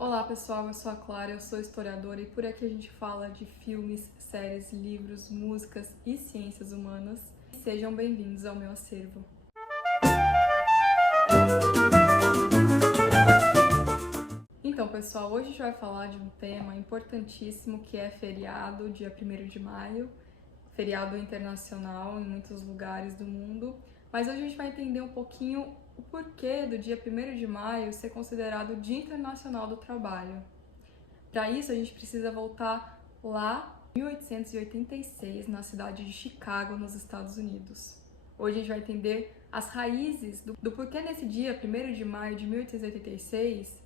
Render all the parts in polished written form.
Olá pessoal, eu sou a Clara, eu sou historiadora e por aqui a gente fala de filmes, séries, livros, músicas e ciências humanas. Sejam bem-vindos ao meu acervo. Então pessoal, hoje a gente vai falar de um tema importantíssimo que é feriado, dia 1º de maio, feriado internacional em muitos lugares do mundo, mas hoje a gente vai entender um pouquinho o porquê do dia 1º de maio ser considerado o Dia Internacional do Trabalho. Para isso, a gente precisa voltar lá em 1886, na cidade de Chicago, nos Estados Unidos. Hoje a gente vai entender as raízes do porquê nesse dia, 1º de maio de 1886,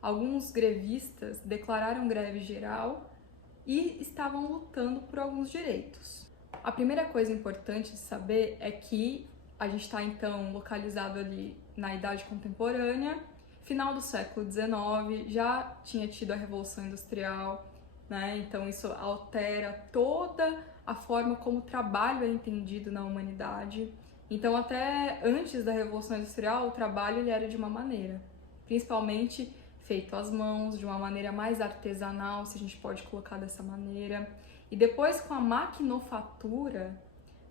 alguns grevistas declararam greve geral e estavam lutando por alguns direitos. A primeira coisa importante de saber é que a gente está então localizado ali na Idade Contemporânea, final do século XIX, já tinha tido a Revolução Industrial, né? Então isso altera toda a forma como o trabalho é entendido na humanidade. Então até antes da Revolução Industrial, o trabalho ele era de uma maneira, principalmente feito às mãos, de uma maneira mais artesanal, se a gente pode colocar dessa maneira. E depois com a maquinofatura,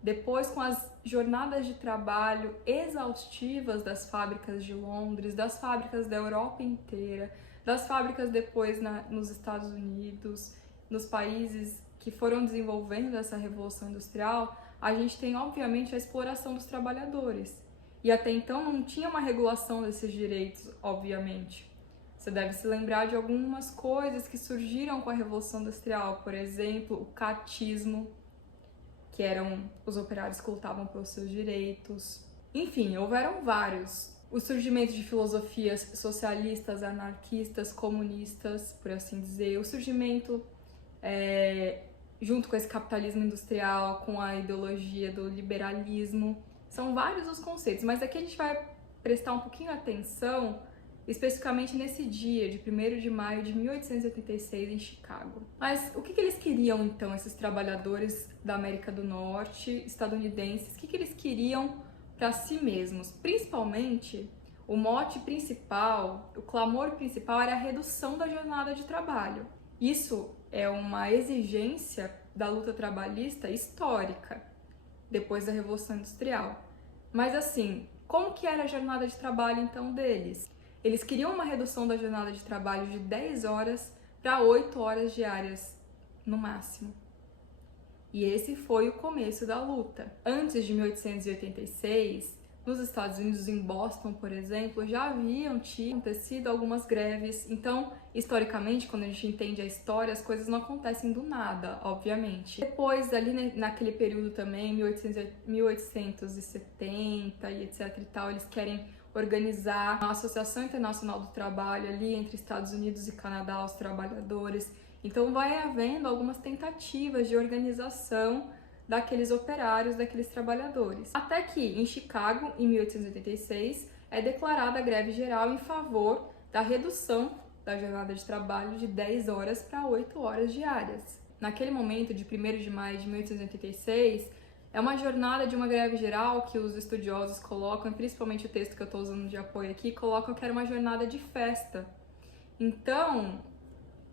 depois com as jornadas de trabalho exaustivas das fábricas de Londres, das fábricas da Europa inteira, das fábricas depois nos Estados Unidos, nos países que foram desenvolvendo essa revolução industrial, a gente tem obviamente a exploração dos trabalhadores. E até então não tinha uma regulação desses direitos, obviamente. Você deve se lembrar de algumas coisas que surgiram com a Revolução Industrial, por exemplo, o catismo, que eram os operários que lutavam pelos seus direitos. Enfim, houveram vários. O surgimento de filosofias socialistas, anarquistas, comunistas, por assim dizer. O surgimento, junto com esse capitalismo industrial, com a ideologia do liberalismo. São vários os conceitos, mas aqui a gente vai prestar um pouquinho atenção especificamente nesse dia, de 1º de maio de 1886, em Chicago. Mas o que eles queriam, então, esses trabalhadores da América do Norte, estadunidenses, o que eles queriam para si mesmos? Principalmente, o mote principal, o clamor principal era a redução da jornada de trabalho. Isso é uma exigência da luta trabalhista histórica, depois da Revolução Industrial. Mas assim, como que era a jornada de trabalho, então, deles? Eles queriam uma redução da jornada de trabalho de 10 horas para 8 horas diárias, no máximo. E esse foi o começo da luta. Antes de 1886, nos Estados Unidos, em Boston, por exemplo, já haviam acontecido algumas greves. Então, historicamente, quando a gente entende a história, as coisas não acontecem do nada, obviamente. Depois, ali naquele período também, 1870 e etc e tal, eles querem organizar a Associação Internacional do Trabalho ali entre Estados Unidos e Canadá, os trabalhadores. Então vai havendo algumas tentativas de organização daqueles operários, daqueles trabalhadores. Até que em Chicago, em 1886, é declarada a greve geral em favor da redução da jornada de trabalho de 10 horas para 8 horas diárias. Naquele momento, de 1º de maio de 1886, é uma jornada de uma greve geral que os estudiosos colocam, principalmente o texto que eu estou usando de apoio aqui, colocam que era uma jornada de festa. Então,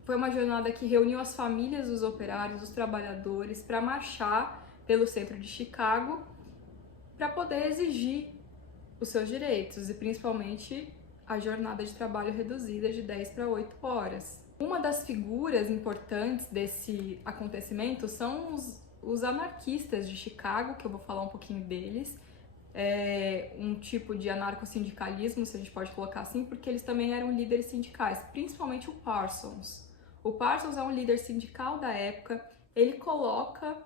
foi uma jornada que reuniu as famílias dos operários, os trabalhadores, para marchar pelo centro de Chicago para poder exigir os seus direitos e principalmente a jornada de trabalho reduzida de 10 para 8 horas. Uma das figuras importantes desse acontecimento são os anarquistas de Chicago, que eu vou falar um pouquinho deles. É um tipo de anarcossindicalismo, se a gente pode colocar assim, porque eles também eram líderes sindicais, principalmente o Parsons. O Parsons é um líder sindical da época, ele coloca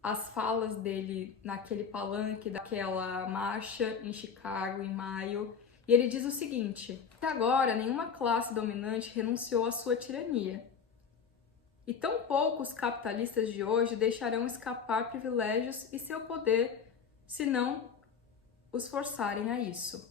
as falas dele naquele palanque daquela marcha em Chicago em maio, e ele diz o seguinte: até agora nenhuma classe dominante renunciou à sua tirania. E tão poucos capitalistas de hoje deixarão escapar privilégios e seu poder se não os forçarem a isso.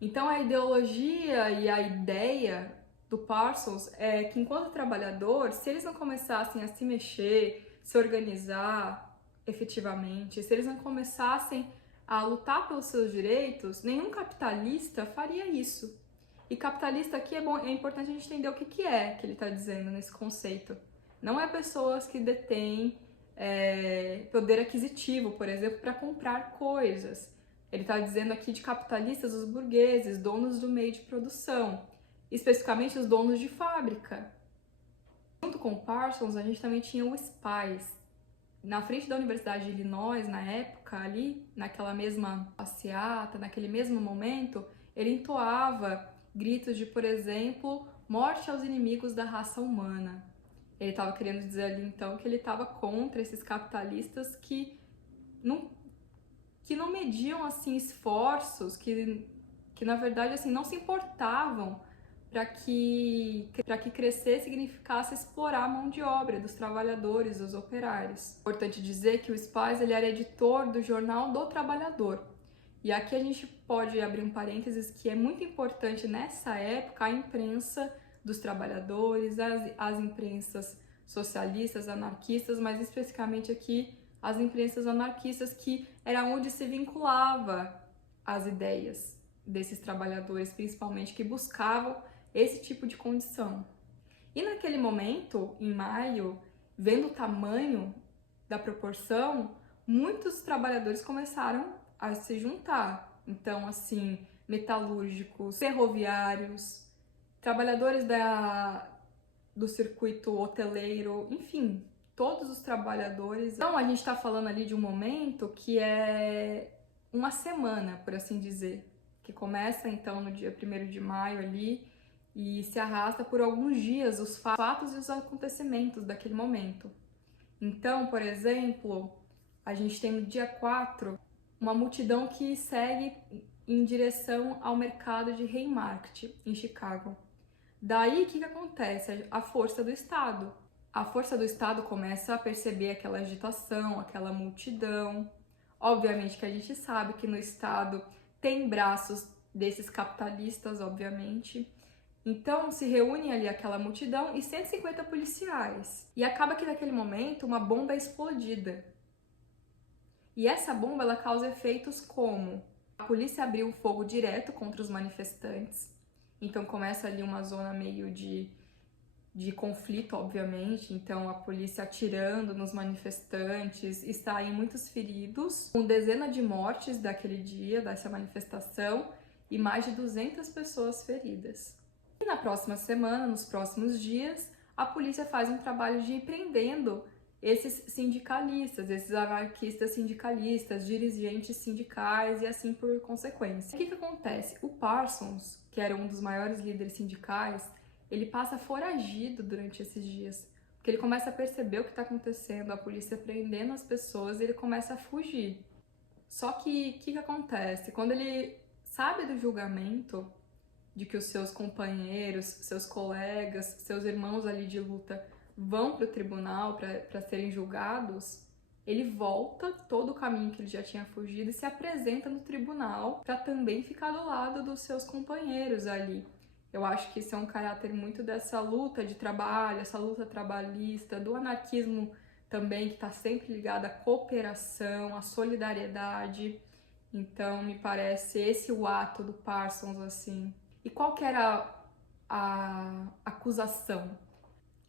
Então a ideologia e a ideia do Parsons é que enquanto trabalhador, se eles não começassem a se mexer, se organizar efetivamente, se eles não começassem a lutar pelos seus direitos, nenhum capitalista faria isso. E capitalista aqui é importante a gente entender o que ele está dizendo nesse conceito. Não é pessoas que detêm poder aquisitivo, por exemplo, para comprar coisas. Ele está dizendo aqui de capitalistas, os burgueses, donos do meio de produção, especificamente os donos de fábrica. Junto com o Parsons, a gente também tinha o Spies. Na frente da Universidade de Illinois, na época ali, naquela mesma passeata, naquele mesmo momento, ele entoava gritos de, por exemplo, morte aos inimigos da raça humana. Ele estava querendo dizer ali, então, que ele estava contra esses capitalistas que não mediam, assim, esforços, que na verdade, assim, não se importavam para que crescer significasse explorar a mão de obra dos trabalhadores, dos operários. Importante dizer que o Spies ele era editor do Jornal do Trabalhador. E aqui a gente pode abrir um parênteses que é muito importante nessa época a imprensa dos trabalhadores, as imprensas socialistas, anarquistas, mas especificamente aqui as imprensas anarquistas, que era onde se vinculava as ideias desses trabalhadores, principalmente, que buscavam esse tipo de condição. E naquele momento, em maio, vendo o tamanho da proporção, muitos trabalhadores começaram a se juntar. Então, assim, metalúrgicos, ferroviários, trabalhadores do circuito hoteleiro, enfim, todos os trabalhadores. Então, a gente está falando ali de um momento que é uma semana, por assim dizer, que começa então no dia 1º de maio ali e se arrasta por alguns dias os fatos e os acontecimentos daquele momento. Então, por exemplo, a gente tem no dia 4 uma multidão que segue em direção ao mercado de Haymarket, em Chicago. Daí, o que acontece? A força do Estado. A força do Estado começa a perceber aquela agitação, aquela multidão. Obviamente que a gente sabe que no Estado tem braços desses capitalistas, obviamente. Então, se reúne ali aquela multidão e 150 policiais. E acaba que naquele momento uma bomba é explodida. E essa bomba ela causa efeitos como a polícia abriu fogo direto contra os manifestantes. Então começa ali uma zona meio de conflito, obviamente. Então a polícia atirando nos manifestantes, está aí muitos feridos, com dezenas de mortes daquele dia, dessa manifestação, e mais de 200 pessoas feridas. E na próxima semana, nos próximos dias, a polícia faz um trabalho de ir prendendo esses sindicalistas, esses anarquistas sindicalistas, dirigentes sindicais e assim por consequência. O que acontece? O Parsons, que era um dos maiores líderes sindicais, ele passa foragido durante esses dias, porque ele começa a perceber o que está acontecendo, a polícia prendendo as pessoas e ele começa a fugir. Só que o que acontece? Quando ele sabe do julgamento, de que os seus companheiros, seus colegas, seus irmãos ali de luta vão para o tribunal para serem julgados, ele volta todo o caminho que ele já tinha fugido e se apresenta no tribunal para também ficar do lado dos seus companheiros ali. Eu acho que isso é um caráter muito dessa luta de trabalho, essa luta trabalhista, do anarquismo também, que está sempre ligado à cooperação, à solidariedade. Então, me parece esse o ato do Parsons, assim. E qual que era a acusação?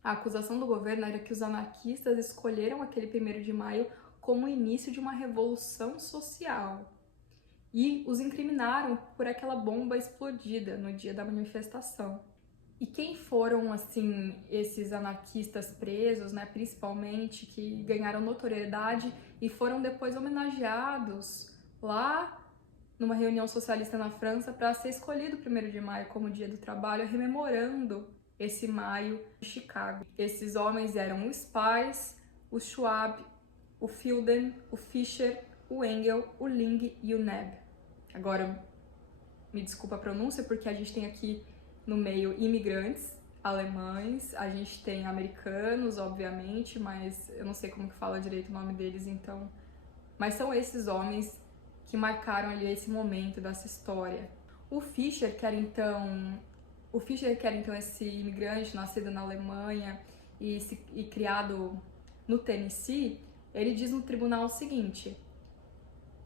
A acusação do governo era que os anarquistas escolheram aquele 1º de maio como o início de uma revolução social e os incriminaram por aquela bomba explodida no dia da manifestação. E quem foram, assim, esses anarquistas presos, né, principalmente, que ganharam notoriedade e foram depois homenageados lá numa reunião socialista na França para ser escolhido o 1º de maio como dia do trabalho, rememorando esse maio de Chicago. Esses homens eram o Spies, o Schwab, o Fielden, o Fischer, o Engel, o Ling e o Neb. Agora, me desculpa a pronúncia, porque a gente tem aqui no meio imigrantes alemães, a gente tem americanos, obviamente, mas eu não sei como que fala direito o nome deles, então... Mas são esses homens que marcaram ali esse momento dessa história. O Fischer, que era então esse imigrante nascido na Alemanha e criado no Tennessee, ele diz no tribunal o seguinte: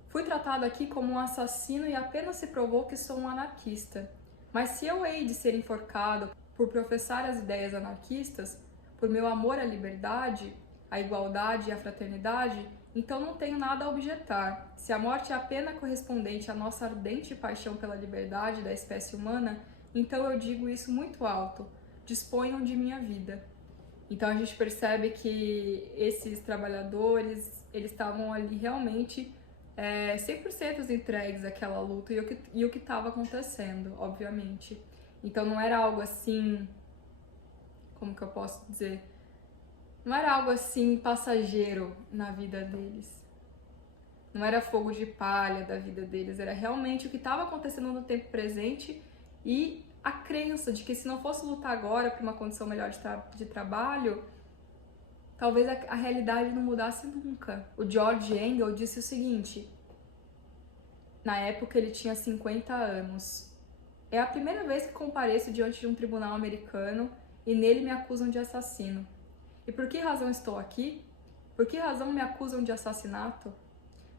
fui tratado aqui como um assassino e apenas se provou que sou um anarquista. Mas se eu hei de ser enforcado por professar as ideias anarquistas, por meu amor à liberdade, à igualdade e à fraternidade, então não tenho nada a objetar. Se a morte é a pena correspondente à nossa ardente paixão pela liberdade da espécie humana, então eu digo isso muito alto: disponham de minha vida. Então a gente percebe que esses trabalhadores, eles estavam ali realmente 100% entregues àquela luta e o que estava acontecendo, obviamente. Então não era algo assim, como que eu posso dizer? Não era algo assim passageiro na vida deles. Não era fogo de palha da vida deles, era realmente o que estava acontecendo no tempo presente e a crença de que se não fosse lutar agora por uma condição melhor de trabalho, talvez a realidade não mudasse nunca. O George Engel disse o seguinte, na época ele tinha 50 anos. É a primeira vez que compareço diante de um tribunal americano e nele me acusam de assassino. E por que razão estou aqui? Por que razão me acusam de assassinato?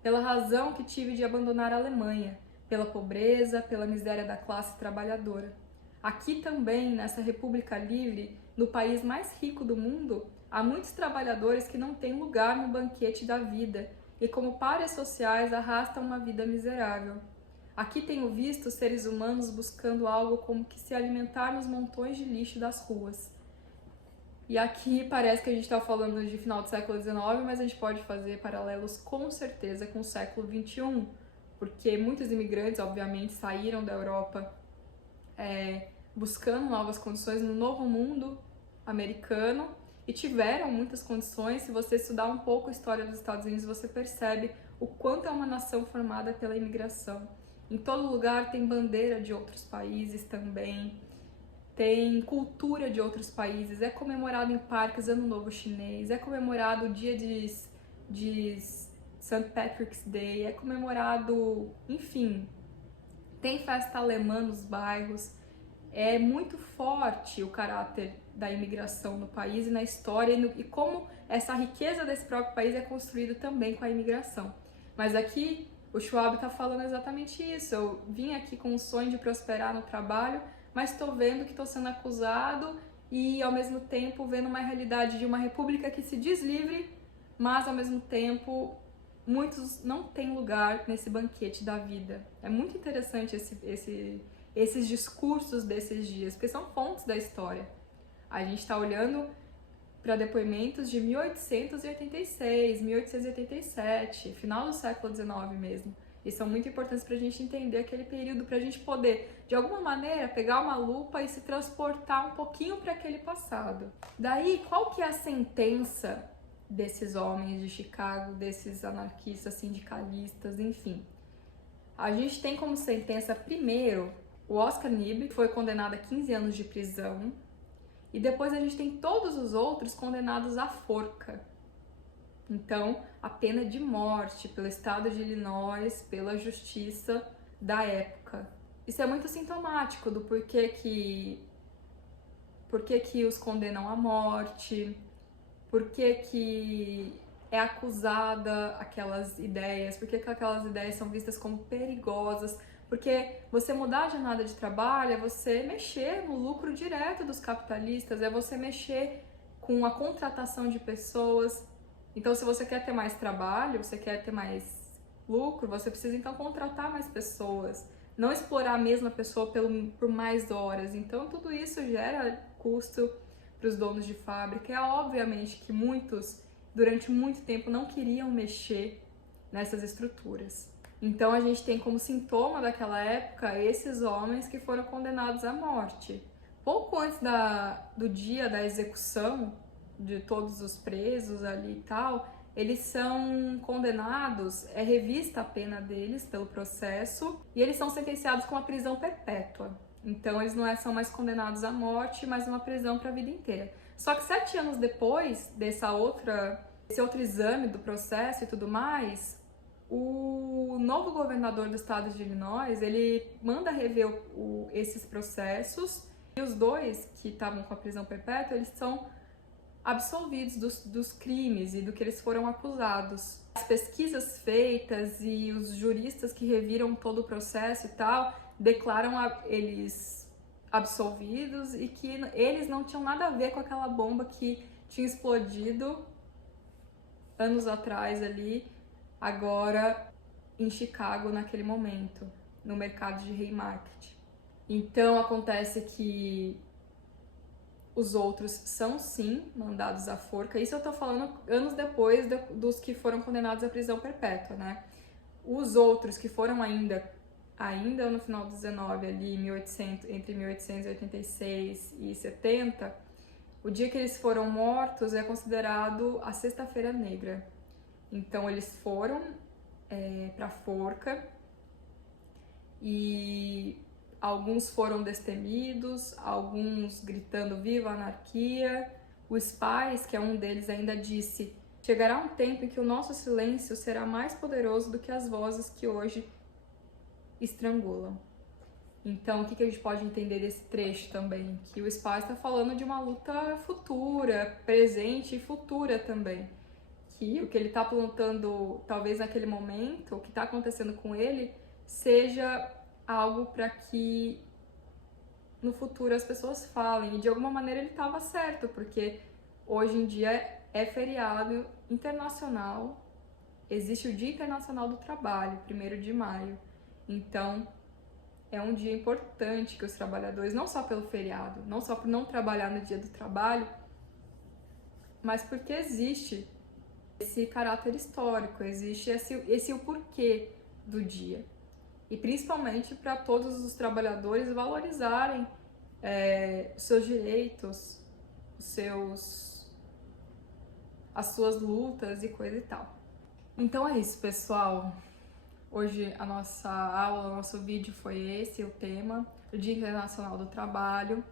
Pela razão que tive de abandonar a Alemanha, pela pobreza, pela miséria da classe trabalhadora. Aqui também, nessa república livre, no país mais rico do mundo, há muitos trabalhadores que não têm lugar no banquete da vida e, como párias sociais, arrastam uma vida miserável. Aqui tenho visto seres humanos buscando algo como que se alimentar nos montões de lixo das ruas. E aqui parece que a gente está falando de final do século XIX, mas a gente pode fazer paralelos com certeza com o século XXI, porque muitos imigrantes, obviamente, saíram da Europa buscando novas condições no novo mundo americano e tiveram muitas condições. Se você estudar um pouco a história dos Estados Unidos, você percebe o quanto é uma nação formada pela imigração. Em todo lugar tem bandeira de outros países também, tem cultura de outros países, é comemorado em parques Ano Novo Chinês, é comemorado o dia de St. Patrick's Day, é comemorado, enfim, tem festa alemã nos bairros. É muito forte o caráter da imigração no país e na história e como essa riqueza desse próprio país é construída também com a imigração. Mas aqui o Schwab está falando exatamente isso. Eu vim aqui com o sonho de prosperar no trabalho, mas estou vendo que estou sendo acusado e ao mesmo tempo vendo uma realidade de uma república que se diz livre, mas ao mesmo tempo muitos não têm lugar nesse banquete da vida. É muito interessante esses discursos desses dias, porque são fontes da história. A gente está olhando para depoimentos de 1886, 1887, final do século XIX mesmo. E são muito importantes para a gente entender aquele período, para a gente poder, de alguma maneira, pegar uma lupa e se transportar um pouquinho para aquele passado. Daí, qual que é a sentença desses homens de Chicago, desses anarquistas, sindicalistas, enfim? A gente tem como sentença, primeiro, o Oscar Niebuhr, que foi condenado a 15 anos de prisão, e depois a gente tem todos os outros condenados à forca. Então, a pena de morte pelo estado de Illinois, pela justiça da época. Isso é muito sintomático do porquê que os condenam à morte, porquê que é acusada aquelas ideias, porquê que aquelas ideias são vistas como perigosas. Porque você mudar a jornada de trabalho é você mexer no lucro direto dos capitalistas, é você mexer com a contratação de pessoas. Então, se você quer ter mais trabalho, você quer ter mais lucro, você precisa então contratar mais pessoas, não explorar a mesma pessoa por mais horas. Então, tudo isso gera custo para os donos de fábrica. É obviamente que muitos, durante muito tempo, não queriam mexer nessas estruturas. Então a gente tem como sintoma daquela época esses homens que foram condenados à morte. Pouco antes do dia da execução de todos os presos ali e tal, eles são condenados, é revista a pena deles pelo processo e eles são sentenciados com uma prisão perpétua. Então eles não são mais condenados à morte, mas uma prisão para a vida inteira. Só que 7 anos depois desse outro exame do processo e tudo mais, o novo governador do estado de Illinois, ele manda rever esses processos e os dois que estavam com a prisão perpétua, eles são absolvidos dos crimes e do que eles foram acusados. As pesquisas feitas e os juristas que reviram todo o processo e tal, declaram eles absolvidos e que eles não tinham nada a ver com aquela bomba que tinha explodido anos atrás ali, agora em Chicago naquele momento, no mercado de Haymarket. Então acontece que os outros são sim mandados à forca. Isso eu tô falando anos depois dos que foram condenados à prisão perpétua, né? Os outros que foram ainda no final do 19 ali, entre 1886 e 70, o dia que eles foram mortos é considerado a Sexta-feira Negra. Então eles foram para a forca e alguns foram destemidos, alguns gritando viva a anarquia. O Spies, que é um deles, ainda disse: chegará um tempo em que o nosso silêncio será mais poderoso do que as vozes que hoje estrangulam. Então, o que a gente pode entender desse trecho também? Que o Spies está falando de uma luta futura, presente e futura também. Que o que ele está plantando, talvez naquele momento, o que está acontecendo com ele, seja algo para que no futuro as pessoas falem. E de alguma maneira ele estava certo, porque hoje em dia é feriado internacional, existe o Dia Internacional do Trabalho, 1º de maio. Então, é um dia importante que os trabalhadores, não só pelo feriado, não só por não trabalhar no dia do trabalho, mas porque existe esse caráter histórico, existe esse o porquê do dia. E principalmente para todos os trabalhadores valorizarem os seus direitos, as suas lutas e coisa e tal. Então é isso, pessoal. Hoje a nossa aula, o nosso vídeo foi esse, o tema, o Dia Internacional do Trabalho.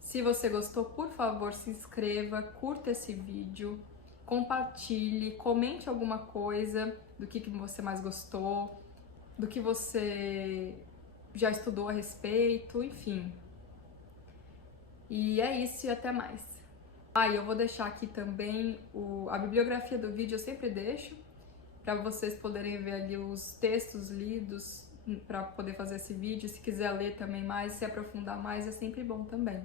Se você gostou, por favor, se inscreva, curta esse vídeo, compartilhe, comente alguma coisa do que você mais gostou, do que você já estudou a respeito, enfim. E é isso e até mais. E eu vou deixar aqui também a bibliografia do vídeo, eu sempre deixo, para vocês poderem ver ali os textos lidos para poder fazer esse vídeo. Se quiser ler também mais, se aprofundar mais, é sempre bom também.